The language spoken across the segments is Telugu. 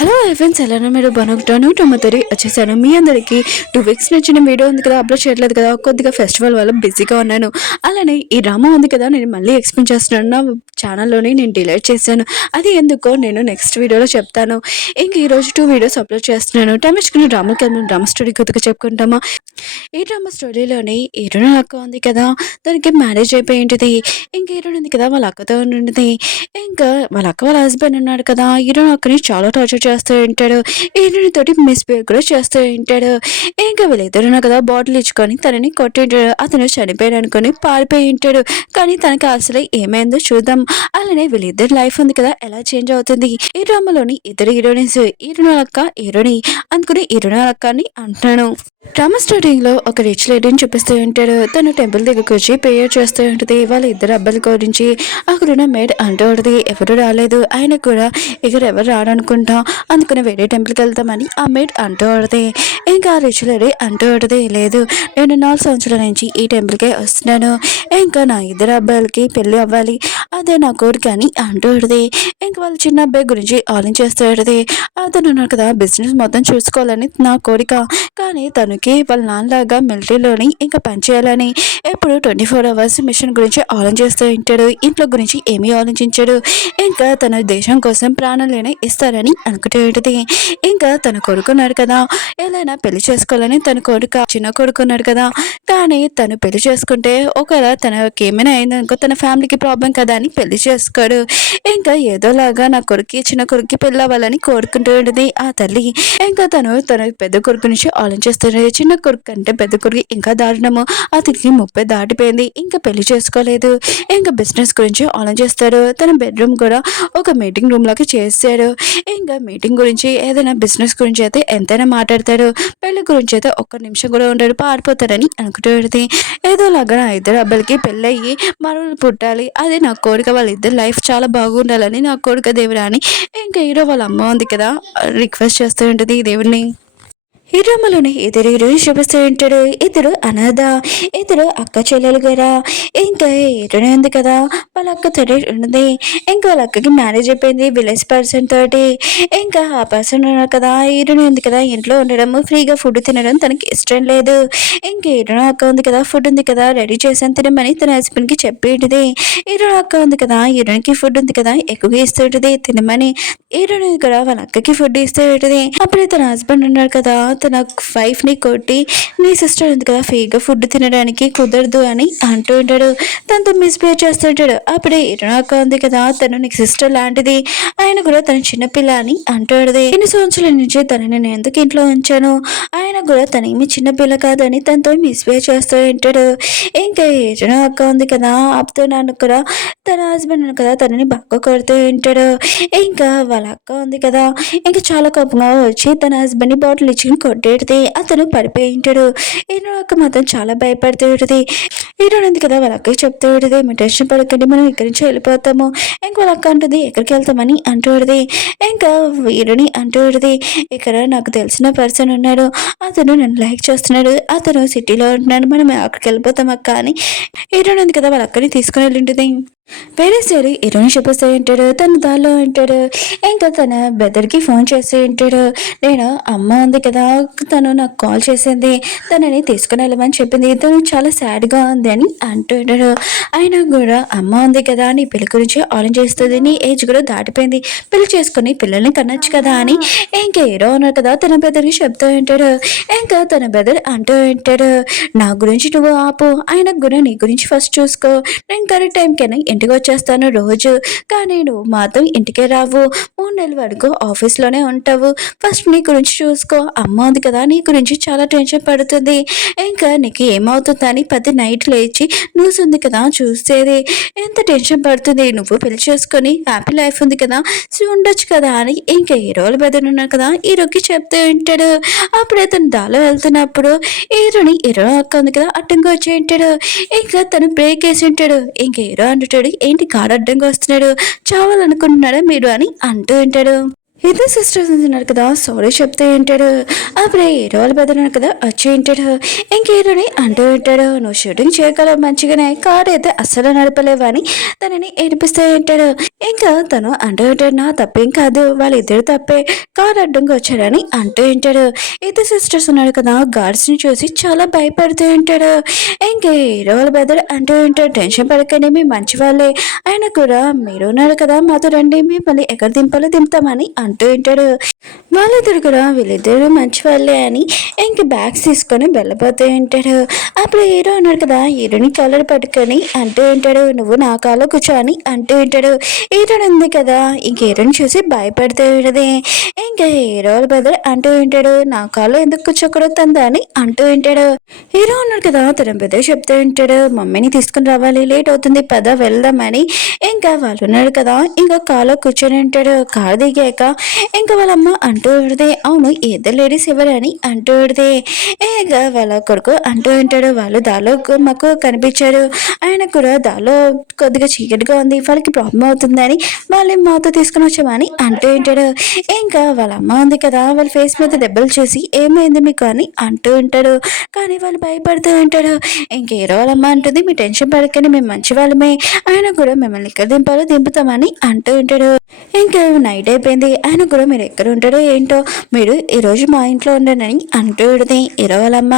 హలో ఫ్రెండ్స్, ఎలానో మీరు బాగుంటాను. టొమతరి వచ్చేసాను. మీ అందరికీ 2 వీక్స్ నచ్చిన వీడియో ఉంది కదా, అప్లోడ్ చేయట్లేదు కదా, కొద్దిగా ఫెస్టివల్ వల్ల బిజీగా ఉన్నాను. అలానే ఈ డ్రామా ఉంది కదా, నేను మళ్ళీ ఎక్స్ప్లెయిన్ చేస్తున్నాను. నా ఛానల్లోని నేను డిలీట్ చేశాను. అది ఎందుకో నేను నెక్స్ట్ వీడియోలో చెప్తాను. ఇంక ఈరోజు 2 వీడియోస్ అప్లోడ్ చేస్తున్నాను. టైం ఇచ్చుకుని డ్రామా స్టోరీ కొద్దిగా చెప్పుకుంటామా. ఈ డ్రామా స్టోరీలోని హీరోయిన్ అక్క ఉంది కదా, దానికి మ్యారేజ్ అయిపోయింది. ఇంక హీరోయిన్ ఉంది కదా, వాళ్ళ అక్కతో ఉండింది. ఇంకా వాళ్ళ అక్క వాళ్ళ హస్బెండ్ ఉన్నాడు కదా, హీరోయిన్ అక్కని చాలా టార్చర్ చేస్తూ ఉంటాడు. హీరోయిన్ తోటి మిస్బిహేవ్ కూడా చేస్తూ ఉంటాడు. ఇంకా వీళ్ళిద్దరున్నా కదా, బాటిల్ ఇచ్చుకొని తనని కొట్టింటాడు. అతను చనిపోయాడు అనుకొని పారిపోయి ఉంటాడు. కానీ తనకి అసలు ఏమైందో చూద్దాం. అలానే వీళ్ళిద్దరు లైఫ్ ఉంది కదా, ఎలా చేంజ్ అవుతుంది. ఈ డ్రామాలోని ఇద్దరు హీరోయిన్స్, హీరోయిన్ అక్క హీరోని అందుకుని హీరోయిన్ అక్క అని అంటున్నాను. డ్రామా స్టార్టింగ్ లో ఒక రిచ్ లేడీని చూపిస్తూ ఉంటాడు. తను టెంపుల్ దగ్గరకు వచ్చి ప్రేయర్ చేస్తూ ఉంటుంది. వాళ్ళ ఇద్దరు అబ్బాయిల గురించి అక్కడున్న మేడ్ అంటూ ఉంటుంది, ఎవరు రాలేదు, ఆయన కూడా ఇక్కడ ఎవరు రాడనుకుంటా, అందుకని వేరే టెంపుల్కి వెళ్తామని ఆ మేడ్ అంటూ ఉంటుంది. ఇంకా రిచ్ లేడీ అంటూ ఉంటుంది, లేదు, నేను 4 సంవత్సరాల నుంచి ఈ టెంపుల్కే వస్తున్నాను. ఇంకా నా ఇద్దరు అబ్బాయిలకి పెళ్లి అవ్వాలి, అదే నా కోరిక అని అంటూ ఉంటుంది. ఇంకా వాళ్ళ చిన్న అబ్బాయి గురించి ఆలోచిస్తూ ఉంటుంది. అతను ఉన్నాడు కదా, బిజినెస్ మొత్తం చూసుకోవాలని నా కోరిక, కానీ తనకి వాళ్ళ నాన్నలాగా మిలిటరీలోని ఇంకా పనిచేయాలని ఎప్పుడు 24 hours మిషన్ గురించి ఆలోచిస్తూ ఉంటాడు. ఇంట్లో గురించి ఏమీ ఆలోచించాడు. ఇంకా తన దేశం కోసం ప్రాణాలైనా ఇస్తారని అనుకుంటూ ఉంటుంది. ఇంకా తన కొడుకున్నాడు కదా, ఎలా పెళ్లి చేసుకోవాలని తన కొడుకు చిన్న కొడుకున్నాడు కదా, కానీ తను పెళ్లి చేసుకుంటే ఒకవేళ తనకి ఏమైనా అయిందనుకో తన ఫ్యామిలీకి ప్రాబ్లం కదా అని పెళ్లి చేసుకోడు. ఇంకా ఏదోలాగా నా చిన్న కొడుక్కి పెళ్ళి అవ్వాలని కోరుకుంటూ ఉంటుంది ఆ తల్లి. ఇంకా తన పెద్ద కొడుకు నుంచి ఆలోచిస్తుంది. చిన్న కొడుకు కంటే పెద్ద కొడుకు ఇంకా దారుణము, అతనికి 30 దాటిపోయింది, ఇంకా పెళ్లి చేసుకోలేదు. ఇంకా బిజినెస్ గురించి ఆలోచిస్తాడు. తన బెడ్రూమ్ కూడా ఒక మీటింగ్ రూమ్ లాగా చేశాడు. ఇంకా మీటింగ్ గురించి ఏదైనా బిజినెస్ గురించి అయితే ఎంతైనా మాట్లాడతాడు. పెళ్లి గురించి అయితే ఒక్క నిమిషం కూడా ఉండడు, పారిపోతాడని అనుకుంటుంది. ఏదోలాగా నా ఇద్దరు అబ్బాయిలకి పెళ్ళయ్యి మరొకరు పుట్టాలి, అదే నా కోరిక, వాళ్ళ ఇద్దరు లైఫ్ చాలా బాగుండాలని నా కోరిక దేవుడా అని ఇంకా హీరో వాళ్ళ అమ్మ ఉంది కదా, రిక్వెస్ట్ చేస్తూ ఉంటుంది ఈ దేవుడిని. ఈ డ్రామాలోని ఇద్దరు హీరోయిన్స్ చూపిస్తూ ఉంటాడు. ఇద్దరు అనాథ, ఇద్దరు అక్క చెల్లెలు గారా. ఇంకా హీరోయిన్ ఉంది కదా, వాళ్ళ అక్క తోటి ఉన్నది. ఇంకా వాళ్ళ అక్కకి మ్యారేజ్ అయిపోయింది విలేజ్ పర్సన్ తోటి. ఇంకా ఆ పర్సన్ ఉన్నారు కదా, హీరోయిన్ ఉంది కదా, ఇంట్లో ఉండడం ఫ్రీగా ఫుడ్ తినడం తనకి ఇష్టం లేదు. ఇంకా హీరోయిన్ అక్క ఉంది కదా, ఫుడ్ ఉంది కదా రెడీ చేసాను తినమని తన హస్బెండ్కి చెప్పేటిది. హీరోయిన్ అక్క ఉంది కదా, హీరోయిన్కి ఫుడ్ ఉంది కదా ఎక్కువగా ఇస్తుంటది తినమని. హీరోయిన్ కూడా వాళ్ళ అక్కకి ఫుడ్ ఇస్తూ ఉంటుంది. అప్పుడే తన హస్బెండ్ ఉన్నాడు కదా, తన వైఫ్ని కొట్టి నీ సిస్టర్ ఉంది కదా ఫ్రీగా ఫుడ్ తినడానికి కుదరదు అని అంటూ ఉంటాడు. తనతో మిస్బిహేవ్ చేస్తుంటాడు. అప్పుడే ఇరునాక ఉంది కదా, తను నీకు సిస్టర్ లాంటిది, ఆయన కూడా తన చిన్నపిల్ల అని అంటాడు. ఎన్ని సంవత్సరాల నుంచి తనని నేను ఎందుకు ఇంట్లో ఉంచాను, ఆయన కూడా తనేమి చిన్నపిల్ల కాదని తనతో మిస్బిహేవ్ చేస్తూ ఉంటాడు. ఇంకా ఇరునాక ఉంది కదా, అప్పుడు నన్ను కూడా తన హస్బెండ్ కదా తనని బాగా కొడుతూ ఉంటాడు. ఇంకా వాళ్ళ అక్క ఉంది కదా, ఇంకా చాలా కోపంగా వచ్చి తన హస్బెండ్ని బాటిల్ ఇచ్చి కొట్టేది. అతను పడిపోయి ఉంటాడు. హీరో అక్క మాత్రం చాలా భయపడుతూ ఉంటుంది. హీరోయిన్ ఉంది కదా, వాళ్ళ అక్కకి చెప్తూ ఉంటుంది, మీ టెన్షన్ పడకండి, మనం ఇక్కడి నుంచి వెళ్ళిపోతాము. ఇంకా వాళ్ళ అక్క అంటుంది, ఎక్కడికి వెళ్తామని అంటూ ఉంటుంది. ఇంకా హీరోని అంటూ ఉంటుంది, ఇక్కడ నాకు తెలిసిన పర్సన్ ఉన్నాడు, అతను నన్ను లైక్ చేస్తున్నాడు, అతను సిటీలో ఉంటున్నాడు, మనం అక్కడికి వెళ్ళిపోతాం అక్క అని హీరోయిన్ ఉంది కదా వాళ్ళ అక్కని తీసుకుని వెళ్ళి ఉంటుంది. వేరే సైడ్ హీరోయిన్ చూపిస్తూ ఉంటాడు. తన దారిలో ఉంటాడు. ఇంకా తన బ్రదర్కి ఫోన్ చేస్తూ ఉంటాడు. నేను అమ్మ ఉంది కదా, తను నాకు కాల్ చేసింది, తనని తీసుకుని వెళ్ళమని చెప్పింది, తను చాలా సాడ్గా ఉంది అని అంటూ ఉంటాడు. అయినా కూడా అమ్మ ఉంది కదా, నీ పెళ్లి గురించి ఆలోచిస్తుంది, నీ ఏజ్ కూడా దాటిపోయింది, పెళ్లి చేసుకుని పిల్లల్ని కనొచ్చు కదా అని ఇంకా హీరో ఉన్నారు కదా తన బ్రదర్కి చెప్తూ ఉంటాడు. ఇంకా తన బ్రదర్ అంటూ ఉంటాడు, నా గురించి నువ్వు ఆపు, ఆయనకు కూడా నీ గురించి ఫస్ట్ చూసుకో, నేను కరెక్ట్ టైంకైనా ఇంటికి వచ్చేస్తాను రోజు, కానీ నువ్వు మాత్రం ఇంటికే రావు, 3 నెలల వరకు ఆఫీస్లోనే ఉంటావు, ఫస్ట్ నీ గురించి చూసుకో, అమ్మ ఉంది కదా నీ గురించి చాలా టెన్షన్ పడుతుంది, ఇంకా నీకు ఏమవుతుందని 10 నైట్ లేచి న్యూస్ ఉంది కదా చూసేది, ఎంత టెన్షన్ పడుతుంది, నువ్వు పెళ్లి చేసుకొని హ్యాపీ లైఫ్ ఉంది కదా ఉండొచ్చు కదా అని ఇంకా హీరోల బెదరున్నారు కదా హీరోకి చెప్తూ ఉంటాడు. అప్పుడే తను దాలో వెళ్తున్నప్పుడు హీరో అక్క ఉంది కదా అడ్డంగా వచ్చి ఉంటాడు. ఇంకా తను బ్రేక్ వేసి ఉంటాడు. ఇంకా హీరో అంటాడు, ఏంటి కారు అడ్డంగా వస్తున్నాడు, చావాలనుకుంటున్నాడా మీరు అని అంటూ ఉంటాడు. ఇద్దరు సిస్టర్స్ ఉన్నారు కదా, సారీ చెప్తే ఏంటాడు. అప్పుడే హీరో వాళ్ళ బెదరు కదా వచ్చి ఏంటాడు. ఇంక హీరోని అంటూ ఉంటాడు, నువ్వు షూటింగ్ చేయగలవు మంచిగానే, కారు అయితే అస్సలు నడపలేవు అని తనని ఏడిపిస్తే ఏంటాడు. ఇంకా తను అంటూ ఉంటాడు, నా తప్పేం కాదు, వాళ్ళిద్దరు తప్పే, కారు అడ్డంగా వచ్చాడని అంటూ ఉంటాడు. ఇద్దరు సిస్టర్స్ ఉన్నాడు కదా, గార్డ్స్ ని చూసి చాలా భయపడుతూ ఉంటాడు. ఇంకా హీరో వాళ్ళ బెదరు అంటూ ఉంటాడు, టెన్షన్ పడకండి, మీ మంచి వాళ్ళే, ఆయన కూడా మీరు ఉన్నారు కదా మాతో రండి, మిమ్మల్ని ఎక్కడ దింపాలో దింపుతామని అంటూ ఉంటాడు. వాళ్ళిద్దరు కూడా వీళ్ళిద్దరు మంచి వాళ్ళే అని ఇంక బ్యాగ్స్ తీసుకొని వెళ్ళిపోతూ ఉంటాడు. అప్పుడు హీరో అన్నాడు కదా, హీరోని కాలర్ పట్టుకొని అంటూ ఉంటాడు, నువ్వు నా కాలో కూర్చో అని అంటూ ఉంటాడు. హీరోని ఉంది కదా, ఇంక హీరోని చూసి భయపడుతూ ఉంటుంది. ఇంకా హీరో బ్రదర్ అంటూ ఉంటాడు, నా కాలో ఎందుకు కూర్చోకూడదు అని అంటూ ఉంటాడు. హీరో ఉన్నాడు కదా, తన బ్రదర్ చెప్తూ ఉంటాడు, మమ్మీని తీసుకుని రావాలి, లేట్ అవుతుంది, పద వెళ్దామని. ఇంకా వాళ్ళు ఉన్నారు కదా, ఇంకా కాలో కూర్చొని ఉంటాడు. కారు దిగాక ఇంకా వాళ్ళమ్మ అంటూ ఉంటుంది, అవును ఇద్దరు లేడీస్ ఎవరని అంటూ ఉంటుంది. ఇంకా వాళ్ళ కొడుకు అంటూ ఉంటాడు, వాళ్ళు దాలో మాకు కనిపించారు, ఆయన కూడా దాలో కొద్దిగా చీకటిగా ఉంది, వాళ్ళకి ప్రాబ్లం అవుతుందని వాళ్ళు మాతో తీసుకుని వచ్చామని అంటూ ఉంటాడు. ఇంకా వాళ్ళ అమ్మ ఉంది కదా, వాళ్ళ ఫేస్ మీద దెబ్బలు చేసి ఏమైంది మీకు అని అంటూ ఉంటాడు. కానీ వాళ్ళు భయపడుతూ ఉంటాడు. ఇంకేరో వాళ్ళమ్మ అంటుంది, మీ టెన్షన్ పడకండి, మేము మంచి వాళ్ళమే, ఆయన కూడా మిమ్మల్ని ఎక్కడ దింపాలో దింపుతామని అంటూ ఉంటాడు. ఇంకా నైట్ అయిపోయింది, ఆయన కూడా మీరు ఎక్కడ ఉంటాడో ఏంటో, మీరు ఈరోజు మా ఇంట్లో ఉండనని అంటూ ఉంటుంది హీరో వాళ్ళమ్మ.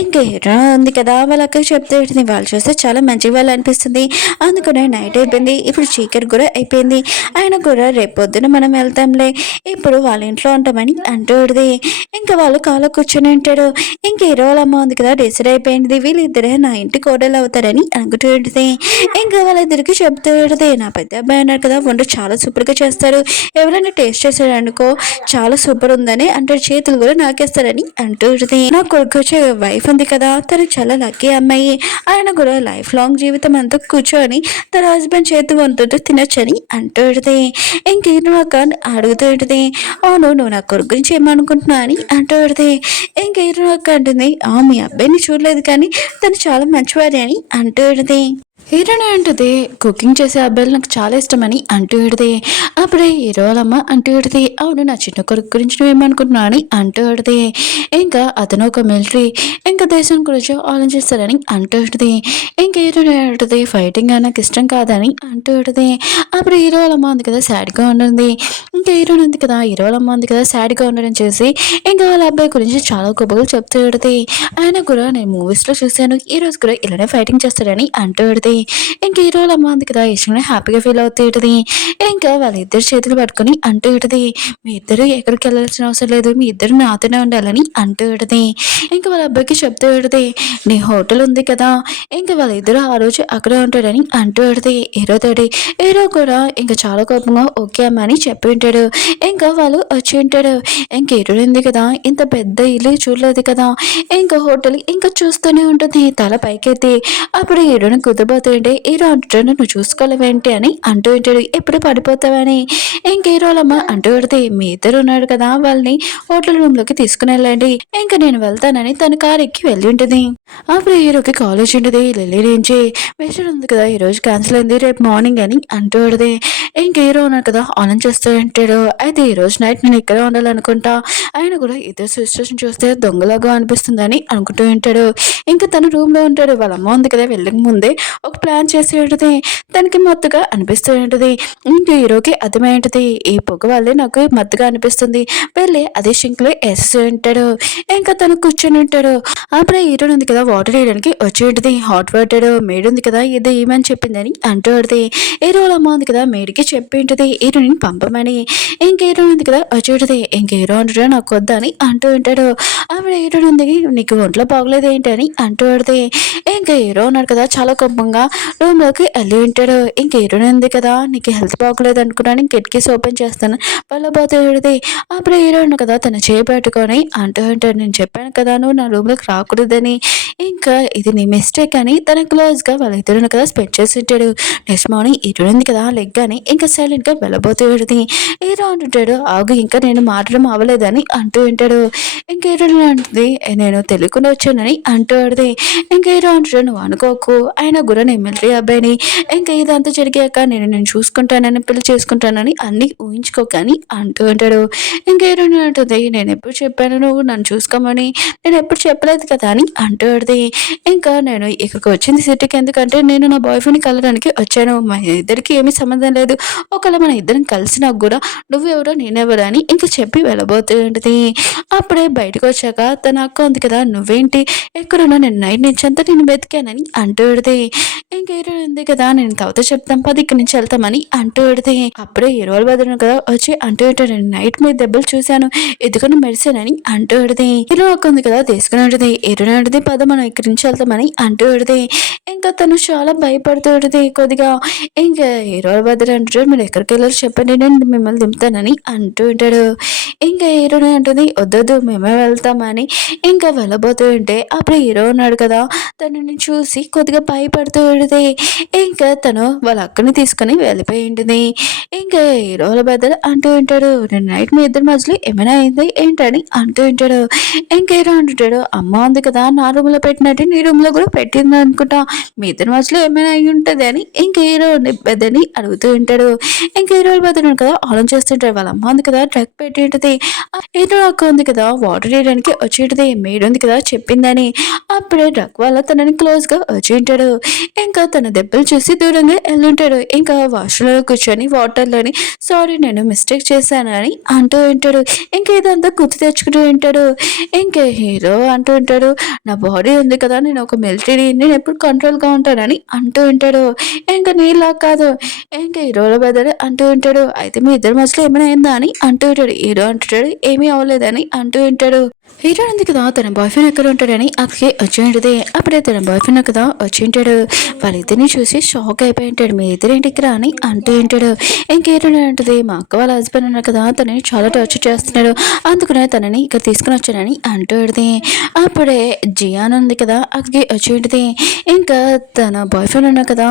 ఇంకా హీరో ఉంది కదా, వాళ్ళ అక్కకి చెప్తూ ఉంటుంది, వాళ్ళు చూస్తే చాలా మంచి వాళ్ళు అనిపిస్తుంది, అందుకనే నైట్ అయిపోయింది, ఇప్పుడు చీకటి కూడా అయిపోయింది, ఆయన కూడా రేపు పొద్దున మనం వెళ్తాంలే, ఇప్పుడు వాళ్ళ ఇంట్లో ఉంటామని అంటూ ఉంటుంది. ఇంకా వాళ్ళు కాలో కూర్చొని ఉంటాడు. ఇంక హీరో వాళ్ళమ్మ ఉంది కదా, డిసైడ్ అయిపోయింది, వీళ్ళిద్దరే నా ఇంటి కోడలు అవుతారని అనుకుంటూ ఉంటుంది. ఇంకా వాళ్ళిద్దరికి చెప్తూ ఉంటుంది, నా పెద్ద అబ్బాయి అన్నారు కదా, వంట చాలా సూపర్గా చేస్తారు, ఎవరైనా టేస్ట్ చేశారు అనుకో చాలా సూపర్ ఉందని అంటే చేతులు కూడా నాకేస్తారని అంటూ ఉంటుంది. నా కొడుకు వచ్చే వైఫ్ ఉంది కదా, తను చాలా లక్కీ అమ్మాయి, ఆయన కూడా లైఫ్ లాంగ్ జీవితం అంతా కూర్చొని తన హస్బెండ్ చేతి వంతుతో తినొచ్చని అంటూ ఉంటుంది. ఇంకేం అక్క అడుగుతూ ఉంటుంది, అవును నువ్వు నా కొడుకు గురించి ఏమనుకుంటున్నా అని అంటూ ఉంటుంది. ఇంకేం అక్క అంటుంది, మీ అబ్బాయిని చూడలేదు కానీ తను చాలా మంచివారి అని అంటూ ఉంటుంది. హీరోని అంటుంది, కుకింగ్ చేసే అబ్బాయిలు నాకు చాలా ఇష్టమని అంటూ విడితే. అప్పుడే హీరో వాళ్ళమ్మ అంటూ విడితే, అవును నా చిన్న కొడుకు గురించి నువ్వేమనుకుంటున్నావు అని అంటూ విడితే. ఇంకా అతను ఒక మిలిటరీ, ఇంకా దేశం గురించి ఆలోచిస్తారని అంటూ విడితే. ఇంకా హీరోని అంటుంది, ఫైటింగ్ నాకు ఇష్టం కాదని అంటూ విడితే. అప్పుడు హీరో వాళ్ళమ్మ ఉంది కదా, సాడ్గా ఉంటుంది. ఇంకా హీరోని ఉంది కదా, హీరో వాళ్ళమ్మ ఉంది కదా, సాడ్గా ఉండడం చేసి ఇంకా వాళ్ళ అబ్బాయి గురించి చాలా గొప్పలు చెప్తూ విడితే. ఆయన కూడా నేను మూవీస్లో చూశాను, ఈ రోజు కూడా ఇలానే ఫైటింగ్ చేస్తాడని అంటూ విడితే. ఇంక హీరోల అమ్మ ఉంది కదా, ఇష్టంగా హ్యాపీగా ఫీల్ అవుతూ ఉంటుంది. ఇంకా వాళ్ళిద్దరు చేతులు పట్టుకొని అంటూ ఉంటుంది, మీ ఇద్దరు ఎక్కడికి వెళ్ళాల్సిన అవసరం లేదు, మీ ఇద్దరు నాతోనే ఉండాలని అంటూ ఉంటుంది. ఇంకా వాళ్ళ అబ్బాయికి చెప్తూ ఉంటుంది, నీ హోటల్ ఉంది కదా, ఇంకా వాళ్ళిద్దరు ఆ రోజు అక్కడే ఉంటాడని అంటూ ఉంటుంది హీరోతోటి. హీరో కూడా ఇంకా చాలా కోపంగా ఓకే అమ్మ అని చెప్పి ఉంటాడు. ఇంకా వాళ్ళు వచ్చి ఉంటాడు. ఇంక హీరో ఉంది కదా, ఇంత పెద్ద ఇల్లు చూడలేదు కదా, ఇంకా హోటల్ ఇంకా చూస్తూనే ఉంటుంది తల పైకెత్తి. అప్పుడు హీరోని కుదిరిపోతుంటే హీరో అంటాడు, నువ్వు చూసుకోలేవేంటి అని అంటూ ఉంటాడు, ఎప్పుడు పడిపోతావని. ఇంక హీరోలమ్మ అంటూ పెడితే, మీ ఇద్దరు ఉన్నాడు కదా, వాళ్ళని హోటల్ రూమ్ లోకి తీసుకుని వెళ్ళండి, ఇంకా నేను వెళ్తానని తన కారు ఎక్కి వెళ్ళి ఉంటుంది. అప్పుడు హీరోకి కాలేజ్ ఉంటుంది. లిల్లీ నుంచి మెసేజ్ ఉంది కదా, ఈ రోజు క్యాన్సిల్ అయింది, రేపు మార్నింగ్ అని అంటూ పెడితే. ఇంక హీరో ఉన్నాడు కదా, ఆనంద్ చేస్తూ ఉంటాడు, అయితే ఈ రోజు నైట్ నేను ఇక్కడే ఉండాలనుకుంటా, ఆయన కూడా ఇద్దరు సిస్టర్స్ చూస్తే దొంగలాగా అనిపిస్తుందని అనుకుంటూ ఉంటాడు. ఇంకా తన రూమ్ లో ఉంటాడు. వాళ్ళ అమ్మ ఉంది కదా, వెళ్ళక ముందే ఒక ప్లాన్ చేసి ఉంటుంది, తనకి మత్తుగా అనిపిస్తూ ఉంటుంది. ఇంక హీరోకి అర్థమై ఉంటుంది, ఈ పొగ వల్లే నాకు మత్తుగా అనిపిస్తుంది, వెళ్ళి అదే షింక్ లో వేసేసి ఉంటాడు. ఇంకా తను కూర్చొని ఉంటాడు. అప్పుడే హీరోని ఉంది కదా, వాటర్ వేయడానికి వచ్చి ఉంటుంది. హాట్ వాటర్ మేడ్ ఉంది కదా, ఇది ఏమని చెప్పిందని అంటూ ఉంటుంది. హీరోల అమ్మ ఉంది కదా, మేడికి చెప్పి ఉంటుంది హీరోని పంపమని. ఇంక హీరో ఉంది కదా వచ్చి ఉంటుంది. ఇంక హీరో అంటాడు, నాకు వద్దని అంటూ ఉంటాడు. అప్పుడు హీరో ఉంది, నీకు ఒంట్లో బాగలేదు ఏంటి అని అంటూ పడితే. ఇంకా హీరో ఉన్నాడు కదా, చాలా కోపంగా రూమ్ లోకి వెళ్ళి ఉంటాడు. ఇంక హీరో ఉంది కదా, నీకు హెల్త్ బాగోలేదు అనుకున్నాను, కిటికీస్ ఓపెన్ చేస్తాను వెళ్ళబోతే విడితే. అప్పుడు హీరో ఉన్నాడు కదా, తను చేపెట్టుకొని అంటూ ఉంటాడు, నేను చెప్పాను కదా నువ్వు నా రూమ్ లోకి రాకూడదని, ఇంకా ఇది నీ మిస్టేక్ అని తన క్లోజ్గా వాళ్ళిద్దరు కదా స్పెండ్ చేసి ఉంటాడు. నెక్స్ట్ మార్నింగ్ హీరో ఉంది కదా, లెగ్ అని ఇంకా సైలెంట్గా వెళ్ళబోతూ విడితే. హీరో అంటుంటాడు, ఆగు ఇంకా నేను మాట్లాడడం అవ్వలేదని అంటూ ఉంటాడు. ఇంక హీరో అంటుంది, నేను తెలియకుండా వచ్చానని అంటూ ఆడితే. ఇంకా హీరో అంటాడు, నువ్వు అనుకోకు, ఆయన కూడా నేను మిలిటరీ అబ్బాయిని, ఇంకా ఇదంతా జరిగాక నేను చూసుకుంటానని పెళ్లి చేసుకుంటానని అన్నీ ఊహించుకోకని అంటూ ఉంటాడు. ఇంకా హీరోయిన్ అంటుంది, నేను ఎప్పుడు చెప్పాను నువ్వు నన్ను చూసుకోమని, నేను ఎప్పుడు చెప్పలేదు కదా అని అంటూ ఉంటుంది. ఇంకా నేను ఇక్కడికి వచ్చింది సిటీకి ఎందుకంటే నేను నా బాయ్ ఫ్రెండ్ని కలవడానికి వచ్చాను. మా ఇద్దరికి ఏమీ సంబంధం లేదు. ఒకవేళ మన ఇద్దరం కలిసినా కూడా నువ్వెవరో నేనెవరో అని ఇంకా చెప్పి వెళ్ళబోతూ ఉంటుంది. అప్పుడే బయటకు వచ్చాక తన అక్క ఉంది కదా, నువ్వేంటి ఎక్కడున్నా, నేను నైట్ నుంచి అంతా నేను వెతికానని అంటూ ఉంటుంది. ఇంకా హీరో ఉంది కదా, నేను తర్వాత చెప్తాం పది ఇక్కడి నుంచి వెళ్తామని అంటూ ఉంటుంది. అప్పుడే హీరోలు బదులు కదా వచ్చి అంటూ ఉంటాడు, నేను నైట్ మీ దెబ్బలు చూశాను, ఎదుగుని మెడిసిన్ అంటూ ఉంటుంది. హీరో అక్క ఉంది కదా తీసుకుని ఉంటుంది. హీరోని ఉంటుంది, పద మనం ఇక్కడి నుంచి వెళ్తామని అంటూ ఉంటుంది. ఇంకా తను చాలా భయపడుతూ ఉంటుంది కొద్దిగా. ఇంకా హీరోల బదులు అంటాడు, మీరు ఎక్కడికి వెళ్ళారు చెప్పండి, నేను మిమ్మల్ని దింపుతానని అంటూ ఉంటాడు. ఇంకా హీరోని అంటుంది, వద్దొద్దు మేమే వెళ్తామని ఇంకా వెళ్ళబోతూ ఉంటే అప్పుడు హీరో ఉన్నాడు కదా, తనని చూసి కొద్దిగా భయపడుతూ ఉంటుంది. ఇంకా తను వాళ్ళ అక్కని తీసుకొని వెళ్ళిపోయి ఉంటుంది. ఇంకా హీరోల బదులు అంటూ ఉంటాడు, నేను నైట్ మీ ఇద్దరి మధ్యలో ఏమైనా అయింది ఏంటని అంటూ ఉంటాడు. ఇంకా హీరో అంటుంటాడు, అమ్మ ఉంది కదా నా రూమ్లో పెట్టినట్టు నీ రూమ్లో కూడా పెట్టింది అనుకుంటా, మీ ఇద్దరి మధ్యలో ఏమైనా అయి ఉంటుంది అని ఇంకా హీరో పెద్దని అడుగుతూ ఉంటాడు. ఇంకా హీరోల బదులు కదా ఆలోచిస్తుంటాడు, వాళ్ళ అమ్మ ఉంది కదా డ్రగ్ పెట్టి ఉంటుంది, హీరో అక్క ఉంది కదా వాటర్ వేయడానికి వచ్చి ఉంటుంది, మేడ్ ఉంది కదా చెప్పిందని. అప్పుడే డ్రగ్ వల్ల తనని క్లోజ్ గా వచ్చి ఉంటాడు. ఇంకా తన దెబ్బలు చూసి దూరంగా వెళ్ళుంటాడు. ఇంకా వాష్రూమ్లో కూర్చొని వాటర్లోని సారీ నేను మిస్టేక్ చేశానని అంటూ ఉంటాడు. ఇంకా ఇదంతా గుర్తు తెచ్చుకుంటూ ఉంటాడు. ఇంకా హీరో అంటూ ఉంటాడు, నా బాడీ ఉంది కదా, నేను ఒక మిలిటరీ, నేను ఎప్పుడు కంట్రోల్గా ఉంటానని అంటూ ఉంటాడు. ఇంకా నీలా కాదు, ఇంకా హీరోల బదులు అంటూ ఉంటాడు, అయితే మీ ఇద్దరి మధ్యలో ఏమైనా అయిందా అని అంటూ ఉంటాడు. హీరో అంటుంటాడు, ఏమీ అవ్వలేదని అంటూ ఉంటాడు. హీరో ఉంది కదా తన బాయ్ ఫ్రెండ్ ఎక్కడ ఉంటాడని అక్కడికి వచ్చి ఉంటుంది. అప్పుడే తన బాయ్ ఫ్రెండ్ కదా వచ్చి ఉంటాడు. వాళ్ళిద్దరిని చూసి షాక్ అయిపోయి ఉంటాడు, మీ ఇద్దరేంటి ఇక్కడ అని అంటూ ఉంటాడు. ఇంకేంటంటే ఉంటుంది, మా అక్క వాళ్ళ హస్బెండ్ ఉన్నారు కదా తనని చాలా టార్చర్ చేస్తున్నాడు, అందుకనే తనని ఇక్కడ తీసుకుని వచ్చానని అంటూ ఉంటుంది. అప్పుడే జియాన్ ఉంది కదా అక్కడికి వచ్చి ఉంటుంది. ఇంకా తన బాయ్ ఫ్రెండ్ ఉన్నారు కదా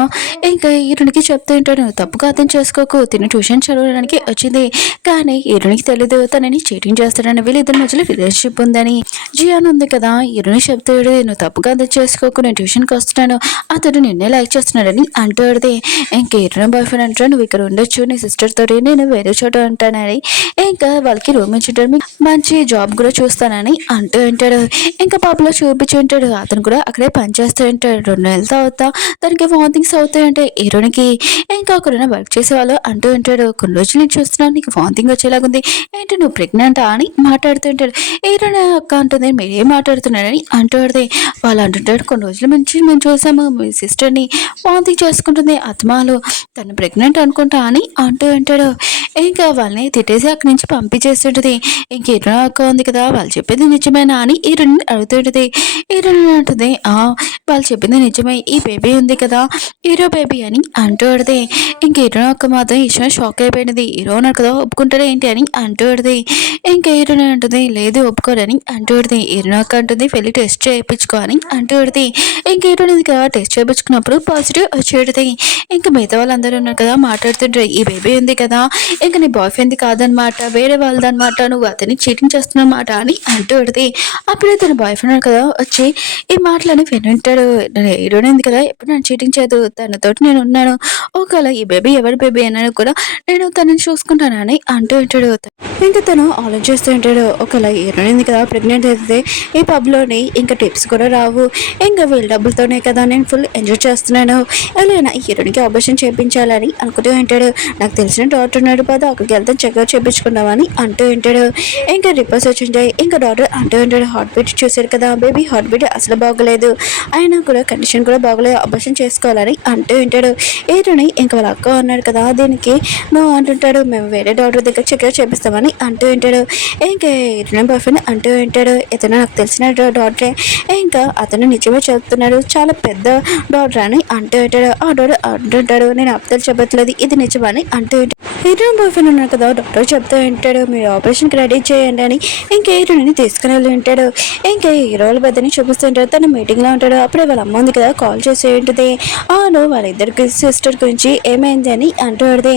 ఇంకా హీరోనికి చెప్తూ ఉంటాడు, నువ్వు తప్పుగా అర్థం చేసుకోకు, తిని ట్యూషన్ చదవడానికి వచ్చింది, కానీ హీరోనికి తెలీదు తనని చీటింగ్ చేస్తాడని, వీళ్ళిద్దరి మధ్యలో రిలేషన్షిప్ ఉందని. జియాన్ ఉంది కదా హీరోని చెప్తాడు, నువ్వు తప్పుగా అర్థం చేసుకోకు, నేను ట్యూషన్కి వస్తున్నాను, అతడు నిన్నే లైక్ చేస్తున్నాడని అంటాడు. ఇంకా హీరోని బాయ్ ఫ్రెండ్ అంటాడు, నువ్వు ఇక్కడ ఉండొచ్చు నీ సిస్టర్ తోటి, నేను వేరే చోట ఉంటానని, ఇంకా వాళ్ళకి రూమ్ ఇచ్చింటాడు, మంచి జాబ్ కూడా చూస్తానని అంటూ ఉంటాడు. ఇంకా పాపలో చూపించి ఉంటాడు, అతను కూడా అక్కడే పనిచేస్తూ ఉంటాడు. 2 నెలల తర్వాత తనకి వామిటింగ్స్ అవుతాయంటే హీరోనికి. ఇంకా అక్కడున్న వర్క్ చేసే వాళ్ళు అంటూ ఉంటాడు, కొన్ని రోజులు నేను చూస్తున్నాను నీకు వామిటింగ్ వచ్చేలాగుంది, ఏంటి నువ్వు ప్రెగ్నెంటా అని మాట్లాడుతూ ఉంటాడు. హీరోని అక్క అంటుంది, మీరేం మాట్లాడుతున్నాడని అంటాడు. వాళ్ళు అంటుంటాడు, కొన్ని రోజుల నుంచి మేము చూసాము మీ సిస్టర్ని వామిటింగ్ చేసుకుంటుంది, ఆత్మాలు తను ప్రెగ్నెంట్ అనుకుంటా అని అంటూ ఉంటాడు. ఇంకా వాళ్ళని తిట్టేసి అక్కడి నుంచి పంపించేస్తుంటుంది. ఇంక హీరో అక్క ఉంది కదా వాళ్ళు చెప్పింది నిజమేనా అని హీరోని అడుగుతుంటుంది. హీరోని అంటుంది, వాళ్ళు చెప్పింది నిజమే, ఈ బేబీ ఉంది కదా హీరో బేబీ అని అంటూ అడితే. ఇంక హీరో అక్క మాత్రం ఇష్టం షాక్ అయిపోయినది, హీరో ఉన్నారు కదా ఒప్పుకుంటారా ఏంటి అని అంటూ అడితే. ఇంకా హీరోని అంటుంది, లేదు ఒప్పుకోరని అంటూ అడితే. హీరో అక్క అంటుంది, వెళ్ళి టెస్ట్ చేయించుకో అని అంటూ అడితే. ఇంక హీరోని కదా టెస్ట్ చేయించుకున్నప్పుడు పాజిటివ్ వచ్చేది. ఇంకా మిగతా వాళ్ళందరూ ఉన్నారు కదా మాట్లాడుతుంటారు, ఈ బేబీ ఉంది కదా ఇంకా నీ బాయ్ ఫ్రెండ్ కాదనమాట, వేరే వాళ్ళదనమాట, నువ్వు అతన్ని చీటింగ్ చేస్తున్నమాట అని అంటూ అడితే. అప్పుడే తన బాయ్ ఫ్రెండ్ కదా వచ్చి ఈ మాటలని వినుంటాడు. నేను హీరోని ఉంది కదా ఎప్పుడు నన్ను చీటింగ్ చేయదు, తనతోటి నేను ఉన్నాను, ఒకవేళ ఈ బేబీ ఎవరి బేబీ అన్నాను కూడా నేను తనని చూసుకుంటానని అంటూ ఉంటాడు. ఇంకా తను ఆలోచిస్తూ ఉంటాడు, ఒకవేళ హీరోని ఉంది కదా ప్రెగ్నెంట్ అయితే ఈ పబ్లోని ఇంకా టిప్స్ కూడా రావు, ఇంకా వీళ్ళ డబ్బులతోనే కదా నేను ఫుల్ ఎంజాయ్ చేస్తున్నాను, ఎలా హీరోనికి ఆపరేషన్ చేయించాలని అనుకుంటూ ఉంటాడు. నాకు తెలిసిన డాక్టర్ ఉన్నాడు పద అక్కడికి వెళ్తాను చెకప్ చేయించుకున్నామని అంటూ ఉంటాడు. ఇంకా రిపోర్ట్స్ వచ్చింటాయి. ఇంకా డాక్టర్ అంటూ ఉంటాడు, హార్ట్ బీట్ చూశారు కదా బేబీ హార్ట్ బీట్ అసలు బాగోలేదు, అయినా కూడా కండిషన్ కూడా బాగోలేదు, ఆపరేషన్ చేసుకోవాలని అంటూ ఉంటాడు. హీరోని ఇంకా వాళ్ళ అక్క ఉన్నాడు కదా దీనికి నువ్వు అంటుంటాడు, మేము వేరే డాక్టర్ దగ్గర చెకప్ చేపిస్తామని అంటూ ఉంటాడు. ఇంకా హీరోని బాయ్ ఫ్రెండ్ అంటూ ఉంటాడు, ఇతను నాకు తెలిసిన డాక్టరే, ఇంకా అతను నిజమే చెప్తున్నాడు, చాలా పెద్ద డాక్టర్ అని అంటూ ఉంటాడు. ఆ డాక్టర్ అంటుంటాడు, నేను అబద్ధాలు చెప్పట్లేదు ఇది నిజమని అంటూ ఉంటాడు. హీరో బాయ్ ఫ్రెండ్ ఉన్నాడు కదా డాక్టర్ చెప్తూ ఉంటాడు, మీరు ఆపరేషన్కి రెడీ చేయండి అని. ఇంకా హీరోని తీసుకుని వెళ్ళి ఉంటాడు. ఇంకా హీరోల బద్దని చూపిస్తుంటాడు, తన మీటింగ్లో ఉంటాడు. అప్పుడే వాళ్ళ అమ్మ ఉంది కదా కాల్ చేసి ఉంటుంది, వాళ్ళిద్దరికి సిస్టర్ గురించి ఏమైంది అని అంటూ ఉంటుంది.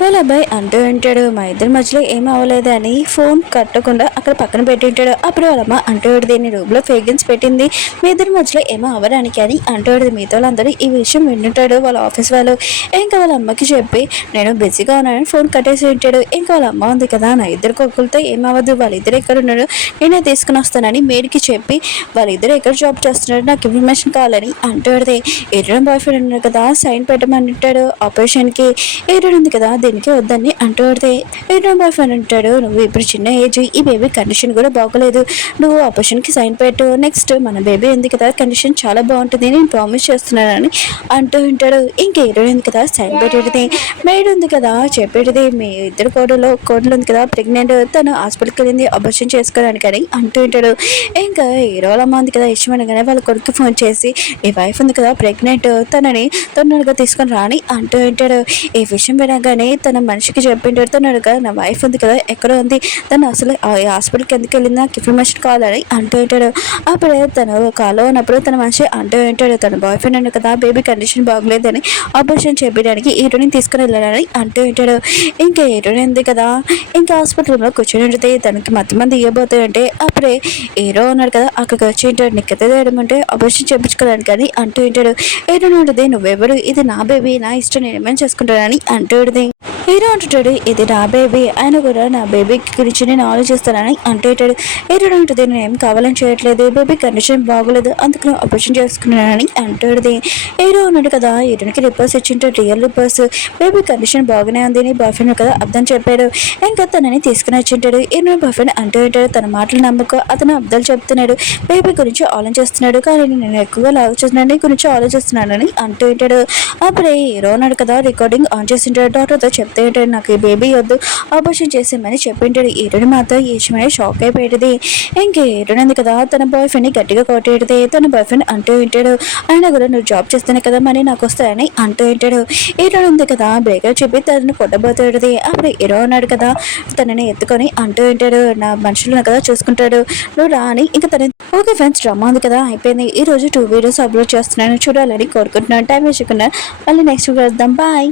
వాళ్ళ అబ్బాయి అంటూ ఉంటాడు, మా ఇద్దరి మధ్యలో ఏం అవ్వలేదు అని ఫోన్ కట్టకుండా అక్కడ పక్కన పెట్టి ఉంటాడు. అప్పుడు వాళ్ళమ్మ అంటూ దీన్ని రూమ్లో ఫేగెన్స్ పెట్టింది, మీ ఇద్దరి మధ్యలో ఏమో అవ్వడానికి అని అంటూ మిగతా వాళ్ళందరూ ఈ విషయం వింటుంటాడు. వాళ్ళ ఆఫీస్ వాళ్ళు ఇంకా వాళ్ళ అమ్మకి చెప్పి నేను బిజీగా ఉన్నానని ఫోన్ కట్టేసి ఉంటాడు. ఇంకా వాళ్ళ అమ్మ ఉంది కదా, నా ఇద్దరు కొక్కులతో ఏమవ్వదు, వాళ్ళిద్దరు ఎక్కడ ఉన్నాడు నేనే తీసుకుని వస్తానని మేడికి చెప్పి వాళ్ళిద్దరు ఎక్కడ జాబ్ చేస్తున్నాడు నాకు ఇన్ఫర్మేషన్ కావాలని అంటూ ఎరుడు బాయ్ ఫ్రెండ్ ఉన్నాడు కదా సైన్ పెట్టమని ఉంటాడు ఆపరేషన్కి. ఎరుడు ఉంది కదా దీనికి వద్దని అంటూ ఎరుడు బాయ్ ఫ్రెండ్ ఉంటాడు, నువ్వు ఇప్పుడు చిన్న ఏజ్, ఈ బేబీ కండిషన్ కూడా బాగోలేదు, నువ్వు ఆపరేషన్కి సైన్ పెట్టు, నెక్స్ట్ మన బేబీ ఉంది కదా కండిషన్ చాలా బాగుంటుంది నేను ప్రామిస్ చేస్తున్నానని అంటూ ఉంటాడు. ఇంకా ఎరుడు ఉంది కదా సైన్ పెట్టేది, మేడ్ ఉంది కదా చెప్పేది, మీ ఇద్దరు కోడలు ఉంది కదా ప్రెగ్నెంట్, తను హాస్పిటల్కి వెళ్ళింది ఆపరేషన్ చేసుకోవడానికి అని అంటూ ఉంటాడు. ఇంకా హీరోలమ్మ ఉంది కదా ఇష్టమనగానే వాళ్ళ కొడుకు ఫోన్ చేసి ఈ వైఫ్ ఉంది కదా ప్రెగ్నెంట్, తనని తొందరగా తీసుకొని రాని అంటూ ఉంటాడు. ఈ విషయం వినగానే తన మనిషికి చెప్పింటాడు, తొందరగా నా వైఫ్ ఉంది కదా ఎక్కడ ఉంది, తను అసలు హాస్పిటల్కి ఎందుకు వెళ్ళింది నాకు ఇన్ఫర్మేషన్ కావాలని అంటూ ఉంటాడు. అప్పుడే తను కాలో ఉన్నప్పుడు తన మనిషి అంటూ ఉంటాడు, తన బాయ్ ఫ్రెండ్ ఉంది కదా బేబీ కండిషన్ బాగలేదని ఆపరేషన్ చేయడానికి హీరోని తీసుకుని వెళ్ళాలని అంటూ ఉంటాడు. ఇంకా హీరోని ఉంది కదా ఇంకా హాస్పిటల్లో కూర్చొని ఉంటుంది, తనకి మంది ఇవ్వబోతాయంటే అప్పుడే హీరో ఉన్నాడు కదా అక్కడికి వచ్చి ఉంటాడు, నీకు ఎత్త చేయడం అంటే ఆపరేషన్ చేయించుకోవడానికి అని అంటూ ఉంటాడు. హీరో ఉంటుంది, నువ్వెవరు, ఇది నా బేబీ నా ఇష్టం నేను ఏమైనా చేసుకుంటానని అంటూ ఉంటుంది. హీరో అంటుంటాడు, ఇది నా బేబీ ఆయన కూడా నా బేబీ గురించి నేను ఆలోచిస్తానని అంటుంటాడు. హీరో ఉంటుంది, నేను ఏం కావాలని చేయట్లేదు, బేబీ కండిషన్ బాగోలేదు అందుకు ఆపరేషన్ చేసుకున్నానని అంటుంది. హీరో ఉన్నాడు కదా హీరోకి రిపోర్ట్స్ ఇచ్చింటాడు, రియల్ రిపోర్ట్స్, బేబీ కండిషన్ బాగానే ఉంది నీ బాయ్ ఫ్రెండ్ కదా అర్థం చెప్పాడు. ఇంకా తనని తీసుకుని వచ్చింటాడు. హీరో బాయ్ ఫ్రెండ్ అంటూ ఉంటాడు, తన మాటలు నమ్మకం అతను అర్థాలు చెప్తున్నాడు, బేబీ గురించి ఆలోచిస్తున్నాడు కానీ నేను ఎక్కువగా ఆలోచిస్తున్నాను నీ గురించి ఆలోచిస్తున్నానని అంటూ ఉంటాడు. అప్పుడే హీరో ఉన్నాడు కదా రికార్డింగ్ ఆన్ చేసింటాడు, డాక్టర్తో చెప్తే ఉంటాడు నాకు ఈ బేబీ వద్దు ఆపరేషన్ చేసామని చెప్పింటాడు. హీరోని మాత్రం ఈశ్వరి షాక్ అయిపోయేది. ఇంకా హీరోని ఉంది కదా తన బాయ్ ఫ్రెండ్ని గట్టిగా కొట్టేది, తన బాయ్ ఫ్రెండ్ అంటూ ఉంటాడు, ఆయన కూడా నువ్వు జాబ్ చేస్తానే కదా మనీ నాకు వస్తాయని అంటూ ఉంటాడు. హీరో ఉంది కదా బ్రేకర్ చెప్పి తనని కొట్టబోతాడు. అప్పుడు హీరో ఉన్నాడు కదా తనని ఎత్తుకొని అంటూ ఉంటాడు, నా మనుషులను కదా చూసుకుంటాడు నువ్వు రా అని. ఇంకా తన ఓకే ఫ్రెండ్స్ డ్రామా ఉంది కదా అయిపోయింది. ఈ రోజు 2 వీడియోస్ అప్లోడ్ చేస్తున్నాను, చూడాలని కోరుకుంటున్నాను. టైం వేసుకున్నాను, మళ్ళీ నెక్స్ట్ వెళ్దాం, బాయ్.